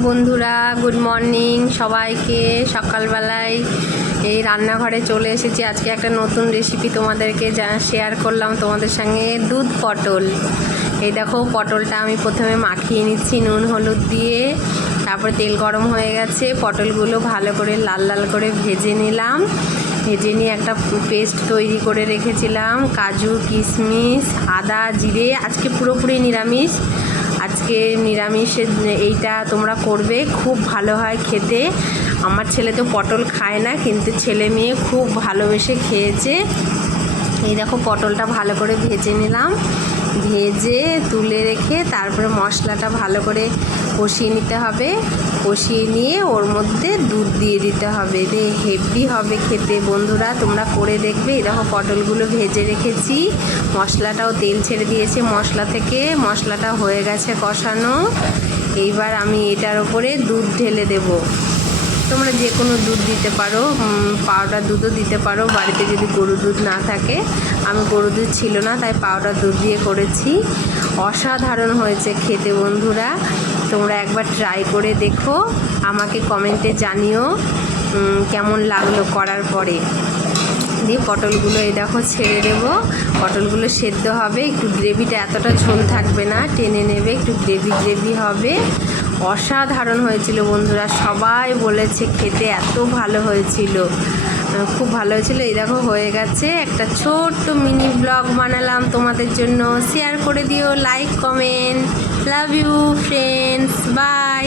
বন্ধুরা, good morning সবাইকে। সকালবেলায় এই রান্নাঘরে চলে এসেছি। আজকে একটা নতুন রেসিপি তোমাদেরকে শেয়ার করলাম তোমাদের সঙ্গে। দুধ পটল। এই দেখো, পটলটা আমি প্রথমে মাখিয়ে নিচ্ছি নুন হলুদ দিয়ে। তারপরে তেল গরম হয়ে গেছে, পটলগুলো ভালো করে লাল লাল করে ভেজে নিলাম। ভেজে নিয়ে একটা পেস্ট তৈরি করে রেখেছিলাম। কাজু, কিশমিশ, আদা, জিরে। আজকে পুরোপুরি নিরামিষ। আজকে নিরামিষের এইটা তোমরা করবে, খুব ভালো হয় খেতে। আমার ছেলে তো পটল খায় না, কিন্তু ছেলে মেয়ে খুব ভালোবেসে খেয়েছে। এই দেখো, পটলটা ভালো করে ভেজে নিলাম। ভেজে তুলে রেখে তারপরে মশলাটা ভালো করে কষিয়ে নিতে হবে। কষিয়ে নিয়ে ওর মধ্যে দুধ দিয়ে দিতে হবে। হেভি হবে খেতে বন্ধুরা, তোমরা করে দেখবে। এই দেখো, পটলগুলো ভেজে রেখেছি, মশলাটাও তেল ছেড়ে দিয়েছে মশলা থেকে। মশলাটা হয়ে গেছে কষানো। এইবার আমি এটার উপরে দুধ ঢেলে দেবো। তোমরা যে কোনো দুধ দিতে পারো, পাউডার দুধও দিতে পারো বাড়িতে যদি গরুর দুধ না থাকে। আমি গরুর দুধ ছিল না, তাই পাউডার দুধ দিয়ে করেছি। অসাধারণ হয়েছে খেতে বন্ধুরা, তোমরা একবার ট্রাই করে দেখো। আমাকে কমেন্টে জানিও কেমন লাগলো করার পরে। দিয়ে পটলগুলো এই দেখো ছেড়ে দেবো। পটলগুলো সেদ্ধ হবে, একটু গ্রেভিটা এতটা ঝোল থাকবে না, টেনে নেবে, একটু গ্রেভি হবে। অসাধারণ হয়েছিল বন্ধুরা, সবাই বলেছে খেতে এত ভালো হয়েছিল, খুব ভালো হয়েছিল। এই দেখো হয়ে গেছে। একটা ছোট্ট মিনি ব্লগ বানালাম তোমাদের জন্য। শেয়ার করে দিও, like comment. Love you friends, by.